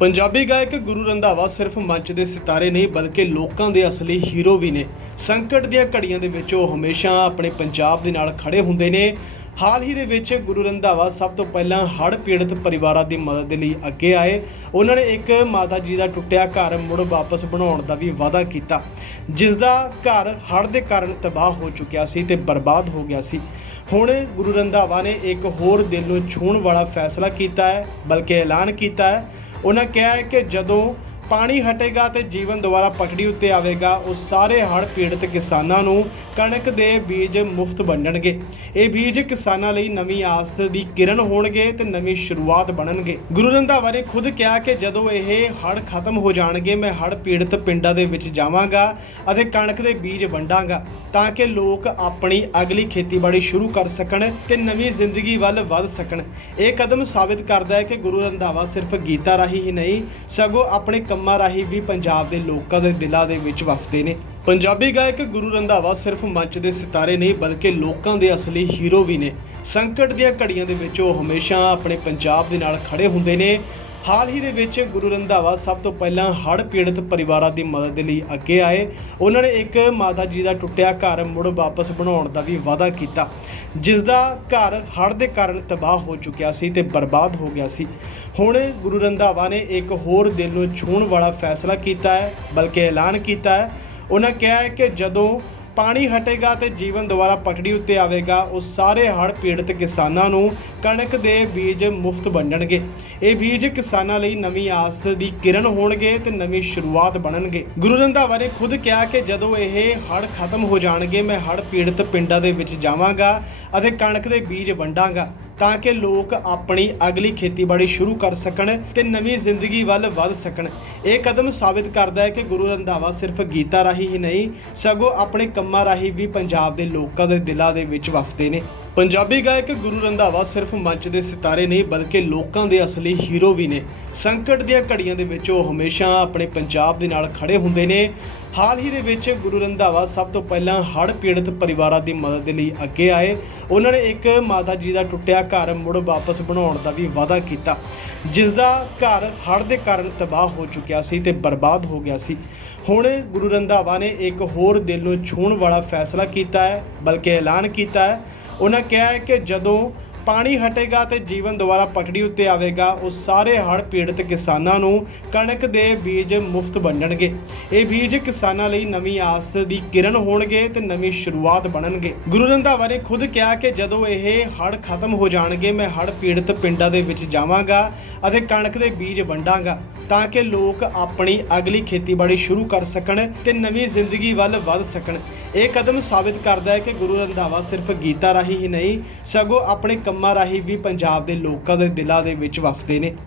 ਪੰਜਾਬੀ ਗਾਇਕ ਗੁਰੂ ਰੰਧਾਵਾ ਸਿਰਫ ਮੰਚ ਦੇ ਸਿਤਾਰੇ ਨਹੀਂ, ਬਲਕਿ ਲੋਕਾਂ ਦੇ ਅਸਲੀ ਹੀਰੋ ਵੀ ਨੇ। ਸੰਕਟ ਦੀਆਂ ਘੜੀਆਂ ਦੇ ਵਿੱਚ ਉਹ ਹਮੇਸ਼ਾ ਆਪਣੇ ਪੰਜਾਬ ਦੇ ਨਾਲ ਖੜੇ ਹੁੰਦੇ ਨੇ। ਹਾਲ ਹੀ ਦੇ ਵਿੱਚ ਗੁਰੂ ਰੰਧਾਵਾ ਸਭ ਤੋਂ ਪਹਿਲਾਂ ਹੜ੍ਹ ਪੀੜਤ ਪਰਿਵਾਰਾਂ ਦੀ ਮਦਦ ਦੇ ਲਈ ਅੱਗੇ ਆਏ। ਉਹਨਾਂ ਨੇ ਇੱਕ ਮਾਤਾ ਜੀ ਦਾ ਟੁੱਟਿਆ ਘਰ ਮੁੜ ਵਾਪਸ ਬਣਾਉਣ ਦਾ ਵੀ ਵਾਅਦਾ ਕੀਤਾ, ਜਿਸ ਦਾ ਘਰ ਹੜ੍ਹ ਦੇ ਕਾਰਨ ਤਬਾਹ ਹੋ ਚੁੱਕਿਆ ਸੀ ਤੇ ਬਰਬਾਦ ਹੋ ਗਿਆ ਸੀ। ਹੁਣ ਗੁਰੂ ਰੰਧਾਵਾ ਨੇ ਇੱਕ ਹੋਰ ਦਿਲ ਨੂੰ ਛੂਹਣ ਵਾਲਾ ਫੈਸਲਾ ਕੀਤਾ ਹੈ, ਬਲਕਿ ਐਲਾਨ ਕੀਤਾ ਹੈ। ਉਹਨਾਂ ਕਿਹਾ ਹੈ ਕਿ ਜਦੋਂ ਪਾਣੀ ਹਟੇਗਾ ਤੇ ਜੀਵਨ ਦੁਬਾਰਾ ਪਟੜੀ ਉੱਤੇ ਆਵੇਗਾ। ਉਹ ਸਾਰੇ ਹੜ੍ਹ ਪੀੜਤ ਕਿਸਾਨਾਂ ਨੂੰ ਕਣਕ ਦੇ ਬੀਜ ਮੁਫਤ ਵੰਡਣਗੇ। ਇਹ ਬੀਜ ਕਿਸਾਨਾਂ ਲਈ ਨਵੀਂ ਆਸ ਦੀ ਕਿਰਨ ਹੋਣਗੇ ਤੇ ਨਵੀਂ ਸ਼ੁਰੂਆਤ ਬਣਨਗੇ। ਗੁਰੂ ਰੰਧਾਵਾ ਨੇ ਖੁਦ ਕਿਹਾ ਕਿ ਜਦੋਂ ਇਹ ਹੜ੍ਹ ਖਤਮ ਹੋ ਜਾਣਗੇ, ਮੈਂ ਹੜ੍ਹ ਪੀੜਤ ਪਿੰਡਾਂ ਦੇ ਵਿੱਚ ਜਾਵਾਂਗਾ ਅਤੇ ਕਣਕ ਦੇ ਬੀਜ ਵੰਡਾਂਗਾ ਤਾਂ ਕਿ ਲੋਕ ਆਪਣੀ ਅਗਲੀ ਖੇਤੀਬਾੜੀ ਸ਼ੁਰੂ ਕਰ ਸਕਣ ਤੇ ਨਵੀਂ ਜ਼ਿੰਦਗੀ ਵੱਲ ਵੱਧ ਸਕਣ। ਇਹ ਕਦਮ ਸਾਬਿਤ ਕਰਦਾ ਹੈ ਕਿ ਗੁਰੂ ਰੰਧਾਵਾ ਸਿਰਫ ਗੀਤਾਂ ਰਾਹੀਂ ਹੀ ਨਹੀਂ, ਸਗੋਂ ਆਪਣੇ ਕੰਮਾਂ ਰਾਹੀਂ ਵੀ ਪੰਜਾਬ ਦੇ ਲੋਕਾਂ ਦੇ ਦਿਲਾਂ ਦੇ ਵਿੱਚ ਵਸਦੇ ਨੇ। ਪੰਜਾਬੀ ਗਾਇਕ ਗੁਰੂ ਰੰਧਾਵਾ ਸਿਰਫ ਮੰਚ ਦੇ ਸਿਤਾਰੇ ਨਹੀਂ, ਬਲਕਿ ਲੋਕਾਂ ਦੇ ਅਸਲੀ ਹੀਰੋ ਵੀ ਨੇ। ਸੰਕਟ ਦੀਆਂ ਘੜੀਆਂ ਦੇ ਵਿੱਚ ਉਹ ਹਮੇਸ਼ਾ ਆਪਣੇ ਪੰਜਾਬ ਦੇ ਨਾਲ ਖੜੇ ਹੁੰਦੇ ਨੇ। ਹਾਲ ਹੀ ਦੇ ਵਿੱਚ ਗੁਰੂ ਰੰਧਾਵਾ ਸਭ ਤੋਂ ਪਹਿਲਾਂ ਹੜ੍ਹ ਪੀੜਤ ਪਰਿਵਾਰਾਂ ਦੀ ਮਦਦ ਦੇ ਲਈ ਅੱਗੇ ਆਏ। ਉਹਨਾਂ ਨੇ ਇੱਕ ਮਾਤਾ ਜੀ ਦਾ ਟੁੱਟਿਆ ਘਰ ਮੁੜ ਵਾਪਸ ਬਣਾਉਣ ਦਾ ਵੀ ਵਾਅਦਾ ਕੀਤਾ, ਜਿਸ ਦਾ ਘਰ ਹੜ੍ਹ ਦੇ ਕਾਰਨ ਤਬਾਹ ਹੋ ਚੁੱਕਿਆ ਸੀ ਤੇ ਬਰਬਾਦ ਹੋ ਗਿਆ ਸੀ। ਹੁਣ ਗੁਰੂ ਰੰਧਾਵਾ ਨੇ ਇੱਕ ਹੋਰ ਦਿਲ ਨੂੰ ਛੂਹਣ ਵਾਲਾ ਫੈਸਲਾ ਕੀਤਾ ਹੈ, ਬਲਕਿ ਐਲਾਨ ਕੀਤਾ ਹੈ। ਉਹਨਾਂ ਕਿਹਾ ਹੈ ਕਿ ਜਦੋਂ ਪਾਣੀ ਹਟੇਗਾ ਤੇ ਜੀਵਨ ਦੁਬਾਰਾ ਪਟੜੀ ਉੱਤੇ ਆਵੇਗਾ, ਉਹ ਸਾਰੇ ਹੜ੍ਹ ਪੀੜਤ ਕਿਸਾਨਾਂ ਨੂੰ ਕਣਕ ਦੇ ਬੀਜ ਮੁਫਤ ਵੰਡਣਗੇ। ਇਹ ਬੀਜ ਕਿਸਾਨਾਂ ਲਈ ਨਵੀਂ ਆਸ ਦੀ ਕਿਰਨ ਹੋਣਗੇ ਤੇ ਨਵੀਂ ਸ਼ੁਰੂਆਤ ਬਣਨਗੇ। ਗੁਰੂ ਰੰਧਾਵਾ ਨੇ ਖੁਦ ਕਿਹਾ ਕਿ ਜਦੋਂ ਇਹ ਹੜ੍ਹ ਖਤਮ ਹੋ ਜਾਣਗੇ, ਮੈਂ ਹੜ੍ਹ ਪੀੜਤ ਪਿੰਡਾਂ ਦੇ ਵਿੱਚ ਜਾਵਾਂਗਾ ਅਤੇ ਕਣਕ ਦੇ ਬੀਜ ਵੰਡਾਂਗਾ। ਤਾਂ ਕਿ ਲੋਕ ਆਪਣੀ ਅਗਲੀ ਖੇਤੀਬਾੜੀ ਸ਼ੁਰੂ ਕਰ ਸਕਣ ਤੇ ਨਵੀਂ ਜ਼ਿੰਦਗੀ ਵੱਲ ਵੱਧ ਸਕਣ। ਇਹ ਕਦਮ ਸਾਬਿਤ ਕਰਦਾ ਹੈ ਕਿ ਗੁਰੂ ਰੰਧਾਵਾ ਸਿਰਫ ਗੀਤਾਂ ਰਾਹੀਂ ਹੀ ਨਹੀਂ, ਸਗੋਂ ਆਪਣੇ ਕੰਮਾਂ ਰਾਹੀਂ ਵੀ ਪੰਜਾਬ ਦੇ ਲੋਕਾਂ ਦੇ ਦਿਲਾਂ ਦੇ ਵਿੱਚ ਵਸਦੇ ਨੇ। ਪੰਜਾਬੀ ਗਾਇਕ ਗੁਰੂ ਰੰਧਾਵਾ ਸਿਰਫ ਮੰਚ ਦੇ ਸਿਤਾਰੇ ਨਹੀਂ, ਬਲਕਿ ਲੋਕਾਂ ਦੇ ਅਸਲੀ ਹੀਰੋ ਵੀ ਨੇ। ਸੰਕਟ ਦੀਆਂ ਘੜੀਆਂ ਦੇ ਵਿੱਚ ਉਹ ਹਮੇਸ਼ਾ ਆਪਣੇ ਪੰਜਾਬ ਦੇ ਨਾਲ ਖੜੇ ਹੁੰਦੇ ਨੇ। ਹਾਲ ਹੀ ਦੇ ਵਿੱਚ ਗੁਰੂ ਰੰਧਾਵਾ ਸਭ ਤੋਂ ਪਹਿਲਾਂ ਹੜ੍ਹ ਪੀੜਤ ਪਰਿਵਾਰਾਂ ਦੀ ਮਦਦ ਦੇ ਲਈ ਅੱਗੇ ਆਏ। ਉਹਨਾਂ ਨੇ ਇੱਕ ਮਾਤਾ ਜੀ ਦਾ ਟੁੱਟਿਆ ਘਰ ਮੁੜ ਵਾਪਸ ਬਣਾਉਣ ਦਾ ਵੀ ਵਾਅਦਾ ਕੀਤਾ, ਜਿਸ ਦਾ ਘਰ ਹੜ੍ਹ ਦੇ ਕਾਰਨ ਤਬਾਹ ਹੋ ਚੁੱਕਿਆ ਸੀ ਤੇ ਬਰਬਾਦ ਹੋ ਗਿਆ ਸੀ। ਹੁਣ ਗੁਰੂ ਰੰਧਾਵਾ ਨੇ ਇੱਕ ਹੋਰ ਦਿਲ ਨੂੰ ਛੂਹਣ ਵਾਲਾ ਫੈਸਲਾ ਕੀਤਾ ਹੈ, ਬਲਕਿ ਐਲਾਨ ਕੀਤਾ ਹੈ ਉਹਨਾਂ ਕਿਹਾ ਹੈ ਕਿ ਜਦੋਂ ਪਾਣੀ ਹਟੇਗਾ ਤੇ ਜੀਵਨ ਦੁਬਾਰਾ ਪਟੜੀ ਉੱਤੇ ਆਵੇਗਾ, ਉਹ ਸਾਰੇ ਹੜ੍ਹ ਪੀੜਤ ਕਿਸਾਨਾਂ ਨੂੰ ਕਣਕ ਦੇ ਬੀਜ ਮੁਫਤ ਵੰਡਣਗੇ। ਇਹ ਬੀਜ ਕਿਸਾਨਾਂ ਲਈ ਨਵੀਂ ਆਸ ਦੀ ਕਿਰਨ ਹੋਣਗੇ ਤੇ ਨਵੀਂ ਸ਼ੁਰੂਆਤ ਬਣਨਗੇ। ਗੁਰੂ ਰੰਧਾਵਾ ਨੇ ਖੁਦ ਕਿਹਾ ਕਿ ਜਦੋਂ ਇਹ ਹੜ੍ਹ ਖਤਮ ਹੋ ਜਾਣਗੇ, ਮੈਂ ਹੜ੍ਹ ਪੀੜਤ ਪਿੰਡਾਂ ਦੇ ਵਿੱਚ ਜਾਵਾਂਗਾ ਅਤੇ ਕਣਕ ਦੇ ਬੀਜ ਵੰਡਾਂਗਾ, ਤਾਂ ਕਿ ਲੋਕ ਆਪਣੀ ਅਗਲੀ ਖੇਤੀਬਾੜੀ ਸ਼ੁਰੂ ਕਰ ਸਕਣ ਤੇ ਨਵੀਂ ਜ਼ਿੰਦਗੀ ਵੱਲ ਵਧ ਸਕਣ। ਇਹ ਕਦਮ ਸਾਬਿਤ ਕਰਦਾ ਹੈ ਕਿ ਗੁਰੂ ਰੰਧਾਵਾ ਸਿਰਫ ਗੀਤਾਂ ਰਾਹੀਂ ਹੀ ਨਹੀਂ, ਸਗੋਂ ਆਪਣੇ ਕੰਮਾਂ ਰਾਹੀਂ ਵੀ ਪੰਜਾਬ ਦੇ ਲੋਕਾਂ ਦੇ ਦਿਲਾਂ ਦੇ ਵਿੱਚ ਵੱਸਦੇ ਨੇ।